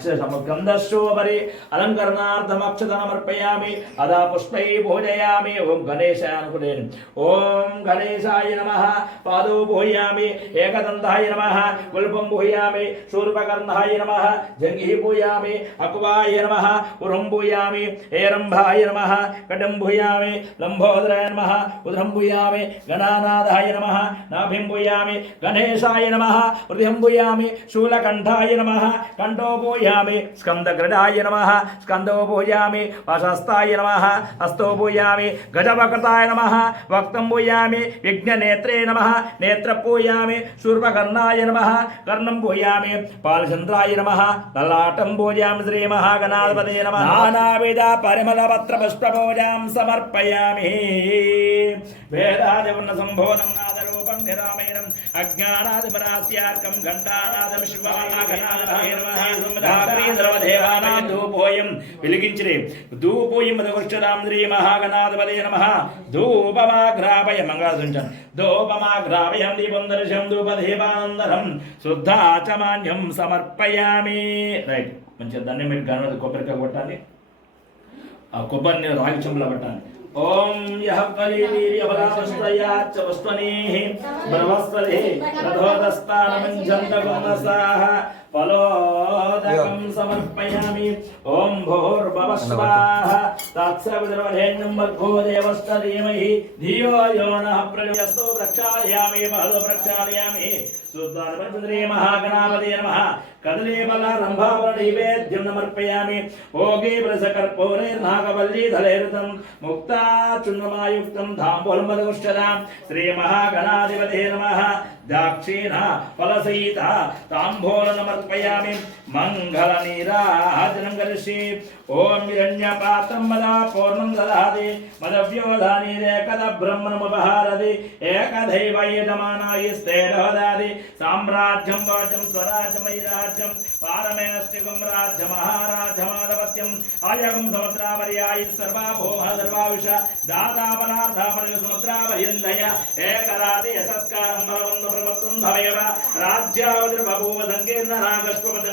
अक्षसमुद्गन्धशोभरे अलङ्करणार्थमक्षतमर्पयामि अदा पुष्पै पूजयामि ॐ गणेशानुकुलेन। ॐ गणेशाय नमः। पादौ पूजयामि एकदन्ताय नमः। गुल्पं पूजयामि शूर्पकर्णाय नमः। जङ्घिः पूजयामि अकुवाय नमः। उरुं पूजयामि एरम्भाय नमः। कटं पूजयामि लम्भोदराय नमः। उदरं पूजयामि गणानाथाय नमः। नाभिं पूजयामि गणेशाय नमः। हृदयं पूजयामि शूलकण्ठाय नमः। कण्ठो पूजयामि पूजयामि स्कन्दग्रडाय नमः स्कन्दो पूजयामि वशस्ताय नमः हस्तो पूजयामि गजवकृताय नमः वक्तं पूजयामि विघ्ननेत्रे नमः नेत्र पूजयामि शूर्पकर्णाय नमः कर्णं पूजयामि पालचन्द्राय नमः ललाटं पूजयामि श्रीमहागणाधिपतये नमः नानाविध परिमलपत्रपुष्पपूजां समर्पयामि वेदादिवन्न सम्भोधं नादर సంబోధం నాదరూపం నిరామయనం అజ్ఞానాదిపరాస్యార్కం ఘంటానాదం శివానాగనాదేవానాం ధూపోయం వెలిగించిరే ధూపోయం మదవృక్షరాం మహాగణాధిపదే నమ ధూపమాగ్రాపయ మంగళాసుంచం ధూపమాగ్రాపయం దీపం దర్శం ధూపదేవానందరం శుద్ధాచమాన్యం సమర్పయామి రైట్ మంచిగా దండం మీరు గణపతి కొబ్బరికాయ కొట్టాలి. ఆ కొబ్బరిని రాగి చెంబులో పెట్టాలి. ओम यह परिवीर्यबलावस्थया च वस्तुनेः ब्रह्मस्थले रथोदस्तानमिञ्जन्तगुणसाः फलोदकं समर्पयामि। ॐ भोर्भव स्वाहा तत्सविदर्वधेन्यं भर्गो देवश्च धीमहि धियो यो नः प्रक्षालयामि महद प्रक्षालयामि। శుద్ధాత్మచంద్రే మహాగణాపదే నమః కదలే బల రంభావర నైవేద్యం సమర్పయామి ఓగే ప్రసకర్పూరే నాగవల్లీ ధలేరుతం ముక్తా చుండమాయుక్తం తాంబూలం మదగుష్టదాం శ్రీ మహాగణాధిపతే నమః దాక్షిణ ఫలసహిత తాంబూల సమర్పయామి మంగళ నీరాజనం కరిషి సామ్రాజ్యం వాజ్యం స్వరాజ్యమైరాజ్యం పారమేష్టికం రాజ్య మహారాజ్యమాధిపత్యం ఆయగం సముద్రాపర్యాయి సర్వాభోహ సర్వావిష. దాతాపరార్థాపరి సముద్రాపర్యందయ ఏకరాతి యశస్కారం బలవంత ప్రవర్తం భవయవ రాజ్యావతిర్బభూవ సంకీర్ణ నాగస్వపదన్ననాథాం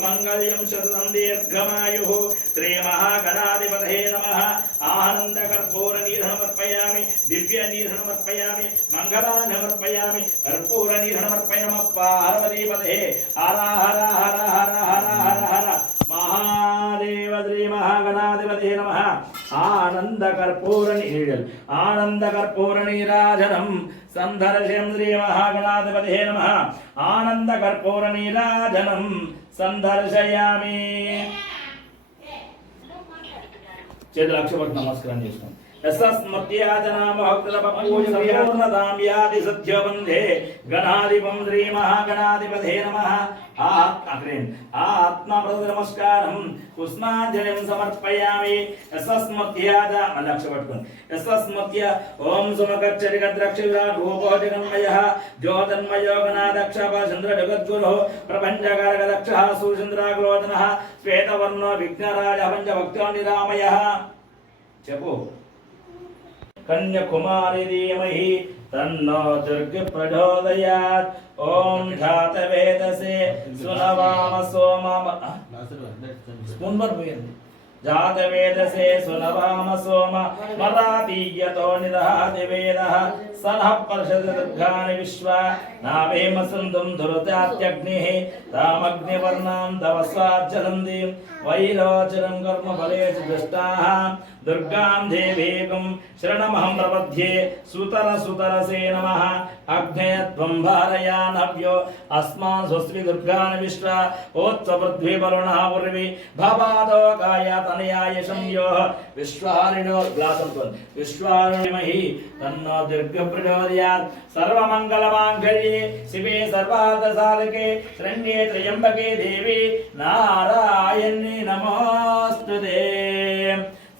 సుమంగళ్యం శతం దీర్ఘమాయు శ్రీ మహాగణాధిపతే నమ. ఆనంద కర్పూర నీధనమర్పయామి దివ్య నీధనమర్పయామి మంగళానమర్పయామి కర్పూర నీధనమర్పయమ పార్వతీపతే హర హర హర హర ఆనంద కర్పూర నీడల్ ఆనంద కర్పూర నీరాజనం సందర్శం శ్రీ మహాగణాధిపతే నమ ఆనంద కర్పూర నీరాజనం సందర్శయామి చేతులు అక్షపట్టి నమస్కారం యాది సత్యబంధే గణాధిపం శ్రీ మహాగణాధిపతే నమ ఆత్మప్రద నమస్కారం పుష్పాంజలిం సమర్పయామి యశస్మత్యాద లక్ష పట్టుకుని యశస్మత్య ఓం సుమకచ్చరి గద్రక్షిరా రూపోజగన్మయ జ్యోతన్మయో చంద్ర జగద్గురు ప్రపంచకారక దక్ష సూచంద్రాగ్లోచన శ్వేతవర్ణో విఘ్నరాజ పంచభక్తో నిరామయ చెప్పు कन्याकुमारी धीमहि तन्नो दुर्ग प्रचोदयात् दुर्गप्रचोदयात्। ॐ धातवेदसे सुनवामसो मम स्पून् बर्वेन् जातवेदसे सुनवामसोम मदातीयतो निदहाति वेदः। स परशद दुर्गान विश्वा। नाभेम सन्धुम् धुरतात्यग्निः। तामग्निवर्णाम् तव स्वाज्जलन्तीम् वैलोचनम् कर्मफले च दृष्टाः। दुर्गां देवीकं शरणमहं प्रपद्ये सुतर सुतरसुतरसे नमः। अग्ने त्वं भारयानव्यो अस्मान् स्वस्ति दुर्गान्विष्टा ओत्त्वपृथ्वीवरुणः पूर्वी भवादोकाय तनयाय संयोः विश्वारिणो ग्लासं त्वं। विश्वारिणमहि तन्नो दुर्गप्रचोदयात् सर्वमङ्गलमाङ्गल्ये शिवे सर्वार्थसाधके शरण्ये त्र्यम्बके देवी। नारायणी नमोऽस्तु ते। సాధకే శరణ్యే త్రయంబకే దేవి నారాయణి నమోస్తుతే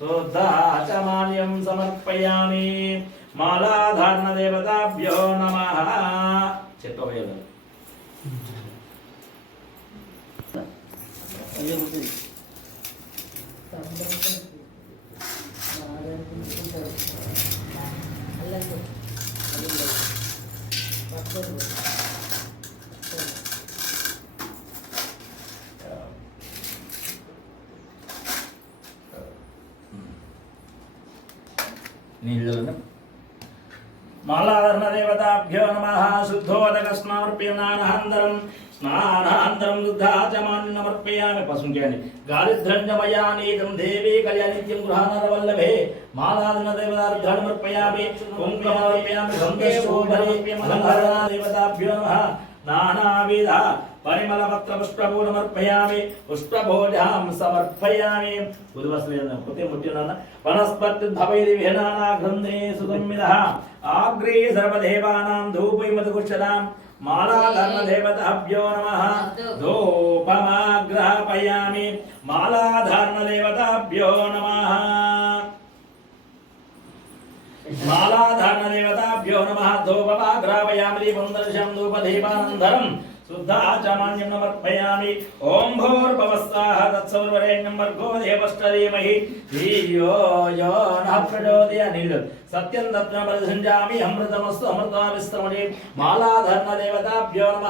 శుద్ధాచమాల్యం సమర్పయామి. మాలాధారణ దేవతాభ్యో నమ. చెప్పవేదారు నీళ్ళు మాలాధర్మదేవతాభ్యో నమ శుద్ధోదక స్నార్ప్యనానంతరం స్నానానంతరం శుద్ధాచమాన్నమర్పయామి. పశుంచేయండి గాలిధ్రంజమయానీకం దేవీ కళ్యాణిత్యం గృహానరవల్లభే. మాలాధర్మదేవతార్ఘ్రాణమర్పయామి కుంకుమర్పయామి దేవతాభ్యో నమ. నానావిధ పరిమళపత్ర పుష్పభూనమర్పయామి పుష్పభోజాం సమర్పయామి. ఉద్వస్త్రేన కృతే ముట్టిన వనస్పతి ధవైరి విహనానా గ్రంథే సుసంమిద ఆగ్రే సర్వదేవానాం ధూపై మధుకుశలాం మాలాధర్మదేవతాభ్యో నమ. ధూపమాగ్రహపయామి. మాలాధర్మదేవతాభ్యో నమ. మాలాధారణదేవతాభ్యో నమ. ధూపమాగ్రహపయామి. దీపం దర్శం ధూపదీపానందరం. శుద్ధాచమాన్యం నమర్పయామి ఓం భూర్భవస్సాహ తత్సౌర్వరేణ్యం వర్గో దేవష్టరీమహి ధీయో యో నః ప్రచోదయ నీళ్ళు సత్యం తత్వ ప్రతిసంజామి అమృతమస్తు అమృతమిశ్రమణి మాలాధర్ణ దేవతాభ్యో నమ.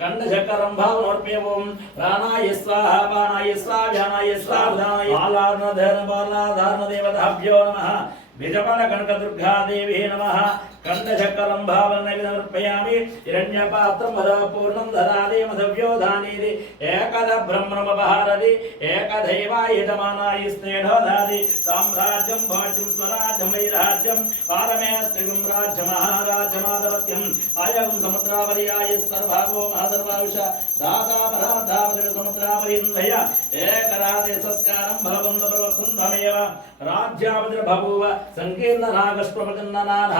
కండచక్రం భావనోర్ప్యవం ప్రాణాయ స్వాహ పానాయ స్వాహ వ్యానాయ స్వాహ ఉదానాయ మాలాధర్ణ బాలాధర్ణ దేవతాభ్యో నమః. విజపల కనకదుర్గాదేవి నమ కంఠశకలం భావన సమర్పయామి హిరణ్యపాత్రం మదపూర్ణం దదాది మధవ్యోధానీది ఏకద బ్రహ్మమపహారది ఏకదైవాయమానాయి స్నేహోధాది సామ్రాజ్యం భాజ్యం స్వరాజ్యమైరాజ్యం పారమేస్త్రిగం రాజ్య మహారాజ్యమాధవత్యం అయం సముద్రావర్యాయ సర్వాగో మహాసర్వావిష దాతాపరాధావతి సముద్రావరీంద్రయ ఏకరాదే సంస్కారం భవబంధ ప్రవర్తం ధమేవ రాజ్యావతిర్బభూవ సంకీర్ణ నాగస్ప్రపజన్ననాథ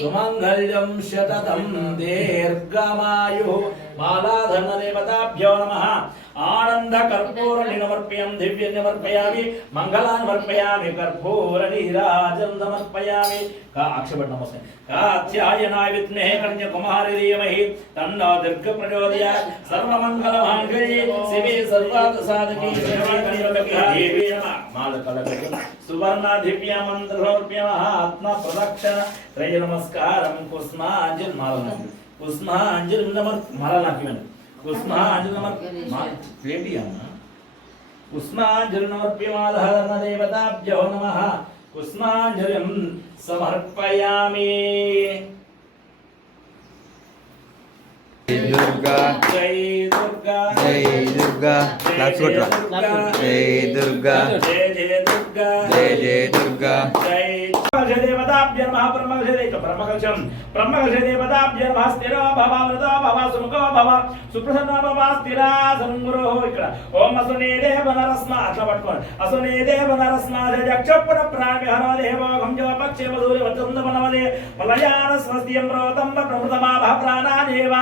సుమంగళ్యం శతతం దీర్ఘమాయు. మాలాధర్మదేవతాభ్యో నమ. ఆనంద కర్పూర నిమర్పయం దివ్య నిమర్పయామి మంగళాన్ని సమర్పయామి కర్పూర నీరాజం సమర్పయామి కా అక్షపట్ నమస్తే కాత్యాయనాయ విద్మహే కన్యకుమారి ధీమహి తన్నో దుర్గ ప్రచోదయ సర్వమంగళ మాంగళ్యే శివే సర్వాత సాధకి దేవి సువర్ణ దివ్య మంత్రోర్ప్య మహాత్మ ప్రదక్షణ త్రయ నమస్కారం కుస్మాంజలి మాల కుస్మాంజలి నమర్ మాల నాకివన్ కుస్మాంజలి నమర్ ఏంటి అన్న కుస్మాంజలి నమర్ప్యమాధరణ దేవతాభ్యో నమః కుస్మాంజలిం సమర్పయామి దుర్గా జై దుర్గా జై దుర్గా క్లాప్స్ కొట్టరా జై దుర్గా జై జయ దుర్గా జై జై దేవతాభ్య నమః బ్రహ్మకలశే బ్రహ్మకలశం బ్రహ్మకలశే దేవతాభ్య నమః స్థిరో భవ వృతో భవ సుముఖో భవ సుప్రసన్న భవ స్థిరా సంగురో ఇక్కడ। ఓం అసునే దేవ నరస్మ అట్లా పట్టుకోండి అసునే దేవ నరస్మ జక్షపుర ప్రాణి హర దేవ పక్షే మధురి వచంద మనవదే మలయాన స్వస్తియం ప్రమృతమా ప్రాణాదేవ